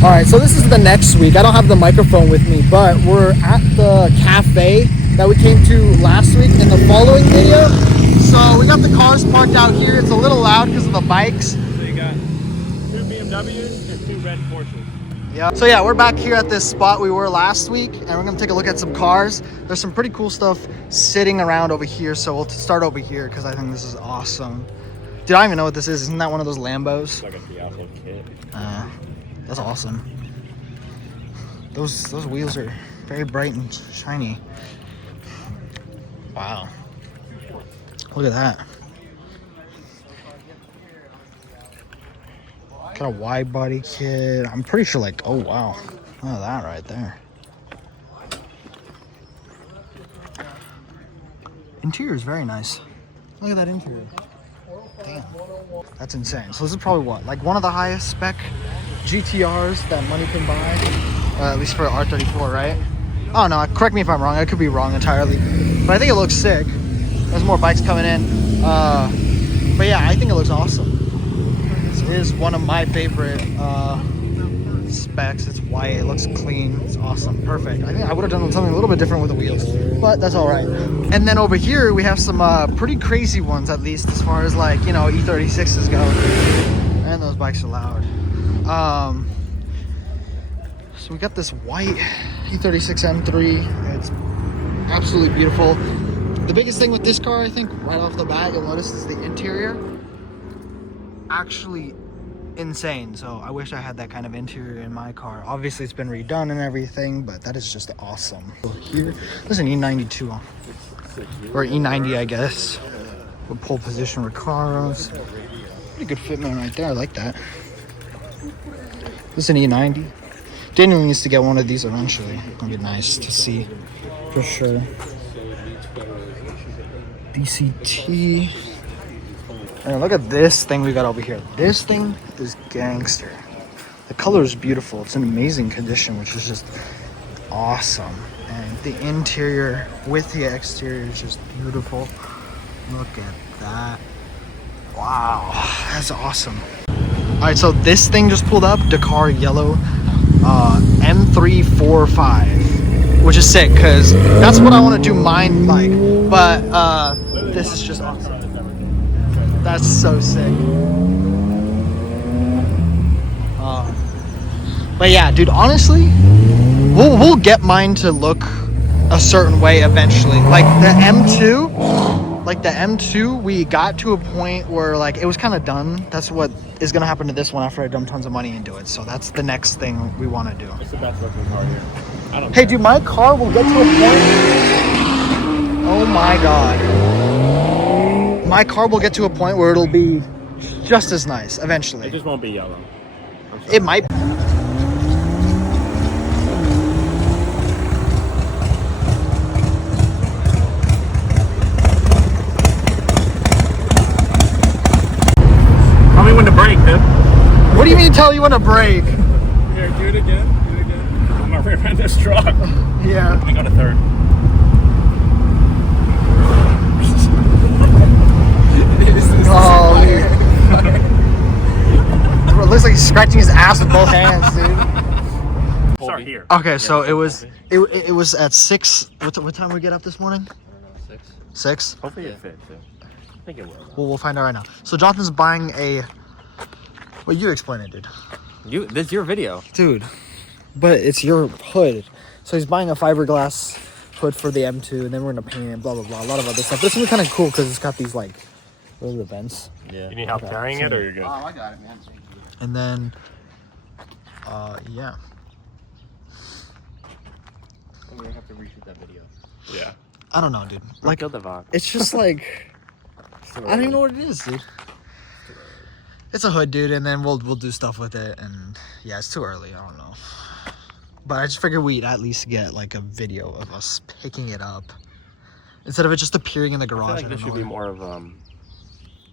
All right, so this is the next week. I don't have the microphone with me, but we're at the cafe that we came to last week in the following video. So we got the cars parked out here. It's a little loud because of the bikes. So you got 2 BMWs and 2 red Porsches. Yeah. So yeah, we're back here at this spot we were last week, and we're gonna take a look at some cars. There's some pretty cool stuff sitting around over here, so we'll start over here because I think this is awesome. Dude, I don't even know what this is. Isn't that one of those Lambos? It's like a Diablo kit. That's awesome. Those wheels are very bright and shiny. Wow. Look at that. Got a wide body kit. I'm pretty sure like, oh wow. Look at that right there. Interior is very nice. Look at that interior. Damn. That's insane. So this is probably what? Like one of the highest spec GTRs that money can buy? At least for R34, right? Oh no, correct me if I'm wrong. I could be wrong entirely. But I think it looks sick. There's more bikes coming in. But yeah, I think it looks awesome. This is one of my favorite specs. It's white, it looks clean, it's awesome, perfect. I think I would have done something a little bit different with the wheels, but that's all right. And then over here we have some pretty crazy ones, at least as far as like, you know, E36s go. And those bikes are loud. So we got this white E36 M3. It's absolutely beautiful. The biggest thing with this car, I think, right off the bat, you'll notice is the interior. Actually insane. So I wish I had that kind of interior in my car. Obviously it's been redone and everything, but that is just awesome. So here, there's an E92 or E90, I guess. With pole position Recaros. Pretty good fitment right there. I like that. This is an E90. Daniel needs to get one of these eventually. It's gonna be nice to see for sure. DCT. And look at this thing we got over here. This thing is gangster. The color is beautiful. It's in amazing condition, which is just awesome. And the interior with the exterior is just beautiful. Look at that. Wow, that's awesome. All right, so this thing just pulled up, Dakar yellow M345, which is sick because that's what I want to do mine like. But this is just awesome. That's so sick. But yeah, dude, honestly, we'll get mine to look a certain way eventually. Like the M2, we got to a point where like it was kind of done. That's what is gonna happen to this one after I dump tons of money into it. So that's the next thing we want to do. It's the best looking car here. Hey, dude, my car will get to a point. Oh my god. My car will get to a point where it'll be just as nice eventually. It just won't be yellow. It might. Tell me when to brake, dude. What do you mean tell you when to brake? Here, do it again. I'm gonna rear end this truck. Yeah. Let me go to third. Oh, it looks like he's scratching his ass with both hands, dude. Start here. Okay, so it was at 6. What time we get up this morning? I don't know, 6. 6? Hopefully it fits. I think it will. Well, we'll find out right now. So Jonathan's buying a. Well, you explain it, dude. This is your video. Dude, but it's your hood. So he's buying a fiberglass hood for the M2, and then we're gonna paint it, blah blah blah, a lot of other stuff. This will be kind of cool because it's got these like little vents. Yeah. You need help carrying it, or you're good? Oh, I got it, man. And then, yeah. I'm gonna have to reshoot that video. Yeah. I don't know, dude. Like, Kill the VOD. it's just like I don't even know what it is, dude. It's a hood, dude, and then we'll do stuff with it, and yeah, it's too early. I don't know, but I just figured we'd at least get like a video of us picking it up instead of it just appeering in the garage. I feel like this should be more of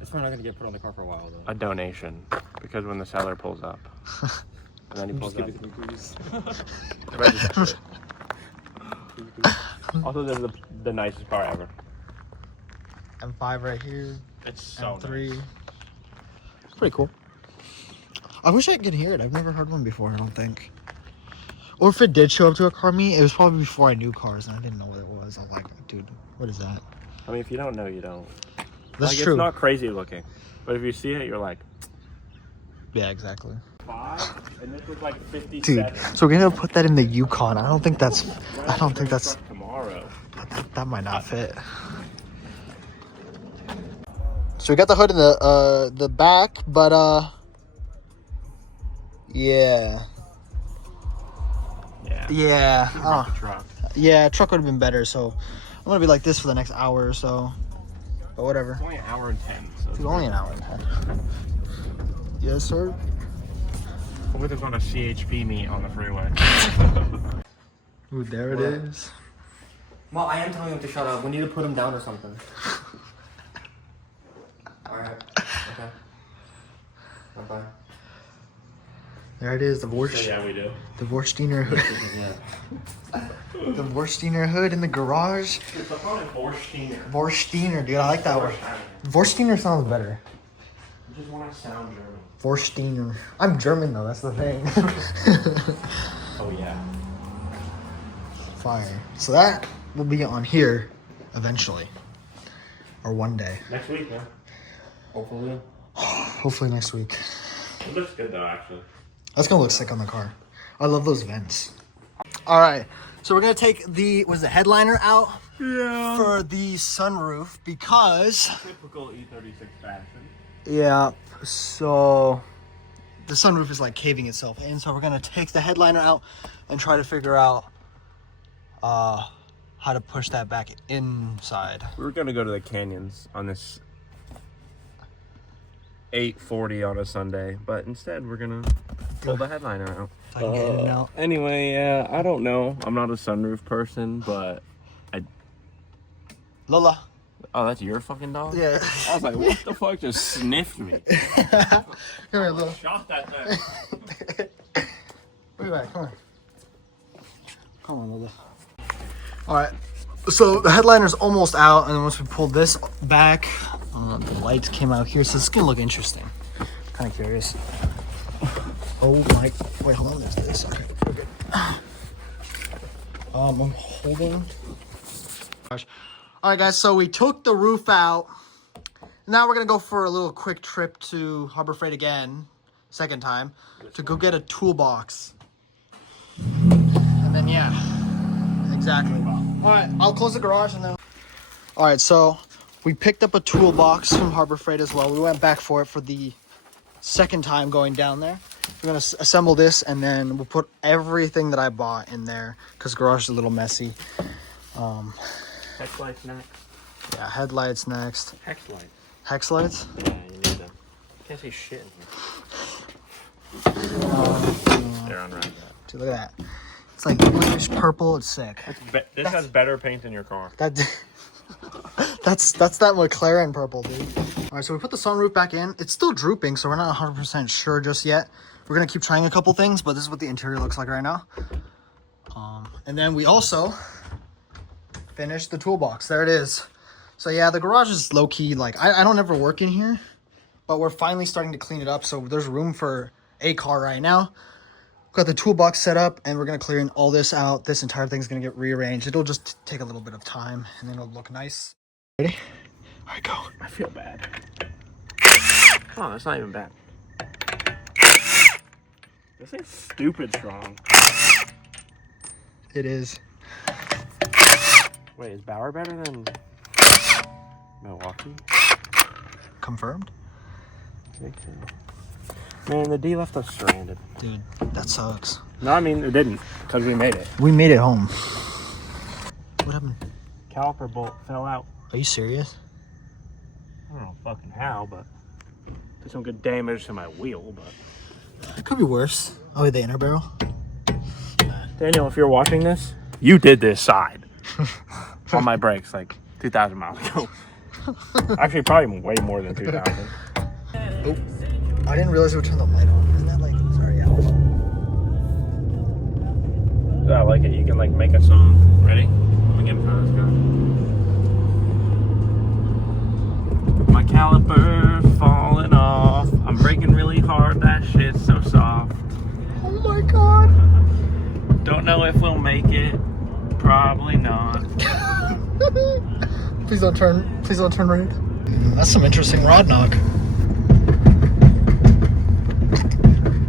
It's probably not gonna get put on the car for a while though. a donation, because when the seller pulls up, and then he pulls up. Also, this is the nicest car ever. M5 right here. It's so M3. nice. Pretty cool. I wish I could hear it. I've never heard one before, I don't think. Or if it did show up to a car meet, it was probably before I knew cars and I didn't know what it was. I was like, dude, what is that? I mean, if you don't know, you don't. That's like, true. It's not crazy looking, but if you see it, you're like, yeah, exactly. 5, and this was like 57. Dude, so we're gonna put that in the Yukon. I don't think that's Tomorrow. that might not fit. So we got the hood in the back, but yeah. Yeah. Oh. Truck. Yeah, truck would have been better, so I'm gonna be like this for the next hour or so. But whatever. It's only an hour and 10. So It's only an hour and 10. Yes, sir. Hopefully there's not a CHP meet on the freeway. Ooh, there it is. Well, I am telling him to shut up. We need to put him down or something. Alright. Okay. Bye-bye. There it is, the Vorst. Yeah, we do. The Vorsteiner hood. The Vorsteiner hood in the garage. It's a funny Vorsteiner. Vorsteiner, dude, I like that word. Vorsteiner sounds better. I just want to sound German. Vorsteiner. I'm German though, that's the thing. Oh yeah. Fire. So that will be on here eventually. Or one day. Next week, man. Hopefully. Hopefully next week. It looks good though, actually. That's gonna look sick on the car. I love those vents. All right, so we're gonna take the headliner out for the sunroof because Typical E36 fashion. yeah, so the sunroof is like caving itself in. So we're gonna take the headliner out and try to figure out how to push that back inside. We were gonna go to the canyons on this 8:40 on a Sunday, but instead we're gonna pull the headliner out. So I can get in and out. Anyway, yeah, I don't know. I'm not a sunroof person, but Lola. oh, that's your fucking dog? Yeah. I was like, what the fuck just sniffed me? Come here, Lola. Shot that thing. Wait back, come on. Come on, Lola. Alright, so the headliner's almost out, and then once we pull this back, the lights came out here, so it's gonna look interesting. Kind of curious. Oh my, wait, hold on, there's this. Okay, we're good. I'm holding. Alright guys, so we took the roof out. Now we're gonna go for a little quick trip to Harbor Freight again, second time, to go get a toolbox. And then yeah, exactly. Alright, I'll close the garage and then... Alright, so we picked up a toolbox from Harbor Freight as well. We went back for it for the second time going down there. We're gonna assemble this and then we'll put everything that I bought in there because garage is a little messy. Hex lights next. Yeah, headlights next. Hex lights. Hex lights? Yeah, you need them. Can't see shit in here. They're unwrapped. Dude, look at that. It's like bluish purple. It's sick. This has better paint than your car. That's that McLaren purple, dude. All right, so we put the sunroof back in. It's still drooping, so we're not 100% sure just yet. We're gonna keep trying a couple things, but this is what the interior looks like right now. And then we also finished the toolbox. There it is. So yeah, the garage is low key. Like I don't ever work in here, but we're finally starting to clean it up. So there's room for a car right now. Got the toolbox set up, and we're gonna clear all this out. This entire thing's gonna get rearranged. It'll just take a little bit of time, and then it'll look nice. Ready? All right, go. I feel bad. Oh, that's not even bad. This thing's stupid strong. It is. Wait, is Bauer better than Milwaukee? Confirmed? I think so. Man, the D left us stranded. Dude, that sucks. No, I mean, it didn't, because we made it. We made it home. What happened? Caliper bolt fell out. Are you serious? I don't know fucking how, but did some good damage to my wheel, but... It could be worse. Oh, wait, the inner barrel? Daniel, if you're watching this, you did this side on my brakes like 2,000 miles ago. Actually, probably way more than 2,000. Oh, I didn't realize it would turn the light on. Isn't that like, sorry, yeah. I like it. You can like make a song. Ready? Let me get in front of this guy. My caliper falling off. I'm braking really hard. That shit's so Don't know if we'll make it. Probably not. Please don't turn. Please don't turn right. That's some interesting rod knock.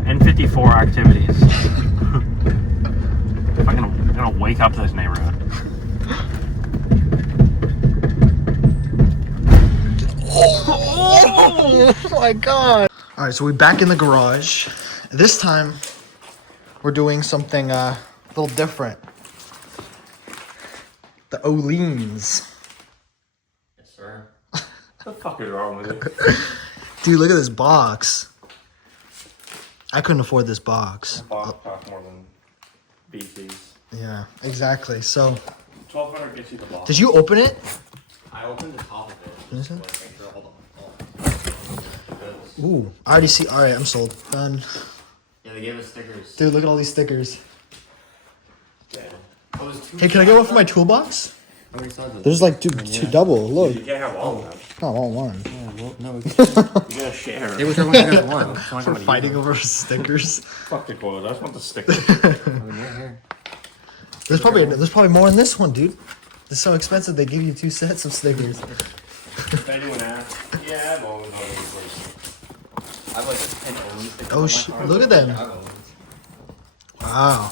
N54 activities. I'm gonna wake up this neighborhood. Oh my god! All right, so we're back in the garage. This time, we're doing something a little different. The Öhlins. Yes, sir. What the fuck is wrong with it? Dude, look at this box. I couldn't afford this box. Box costs more than BC's. Yeah, exactly. So, 1200 gets you the box. did you open it? I opened the top of it. Is it? Like, make sure, hold on. Ooh, I already see. All right, I'm sold. Done. Yeah, they gave us stickers. Dude, look at all these stickers. Yeah. Oh, there's two. Hey, can I get one for my toolbox? How many sides is There's like two double. Look. You can't have all of them. Oh, all one. well, no, we You're gonna share. It was one you guys won. We're fighting over stickers. Fuck the quote. I just want the sticker. Here. There's probably more in this one, dude. It's so expensive. They give you 2 sets of stickers. If anyone asks, yeah, I've always wanted these first. I have like 10 Öhlins stickers Oh, on my shit, car. look at them. I have Öhlins. Wow.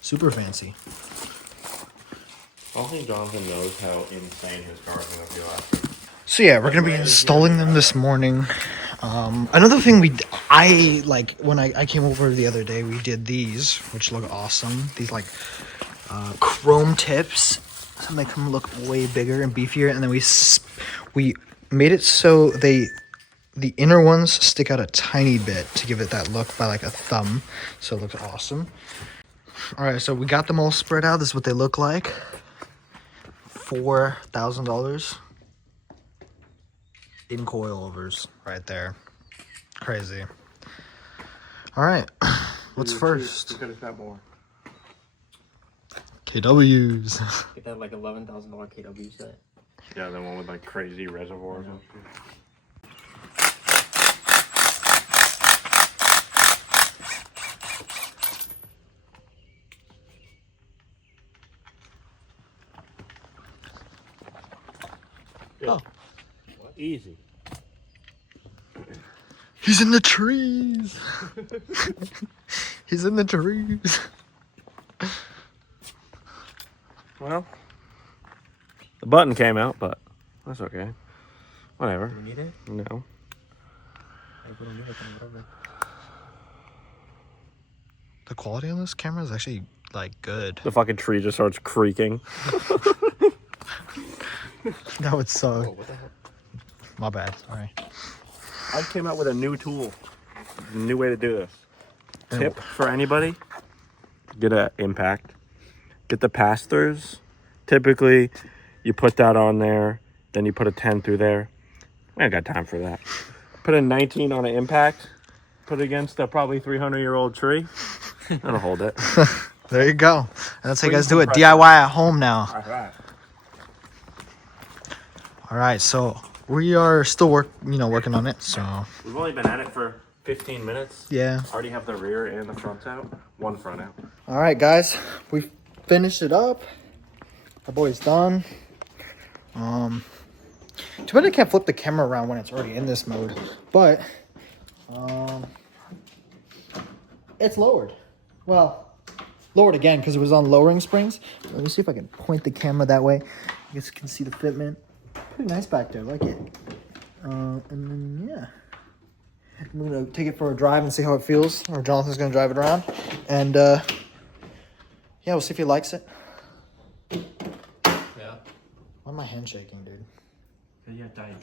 Super fancy. I don't think Jonathan knows how insane his car is gonna feel after. So yeah, we're gonna be installing them this morning. Another thing when I came over the other day, we did these, which look awesome. These like chrome tips, so they come look way bigger and beefier. And then we made it so the inner ones stick out a tiny bit to give it that look by like a thumb, so it looks awesome. All right, so we got them all spread out. This is what they look like. $4,000 in coilovers right there. Crazy. All right, what's first? You could have got more. KWs. Get that like $11,000 KW set. Yeah, the one with like crazy reservoirs and shit. Oh. Easy. He's in the trees. He's in the trees. Well, the button came out, but that's okay. Whatever. You need it? No. Like, we don't need it, then whatever. The quality on this camera is actually like good. The fucking tree just starts creaking. That would suck. Whoa, what the hell? My bad. Sorry. I came out with a new tool. A new way to do this. Tip for anybody. Get an impact. Get the pass-throughs. Typically, you put that on there. Then you put a 10 through there. I ain't got time for that. Put a 19 on an impact. Put it against a probably 300-year-old tree. That'll hold it. There you go. And that's how you guys do it. Pressure. DIY at home now. All right. All right, so we are still working on it. So We've only been at it for 15 minutes. yeah. Already have the rear and the front out. One front out. All right, guys, we finished it up. Our boy's done. Too bad I can't flip the camera around when it's already in this mode, but it's lowered. Well, lowered again because it was on lowering springs. Let me see if I can point the camera that way. I guess you can see the fitment. Pretty nice back there, I like it. And then yeah, I'm gonna take it for a drive and see how it feels. Or Jonathan's gonna drive it around, and yeah, we'll see if he likes it. Yeah. Why am my hand shaking, dude? You have diabetes.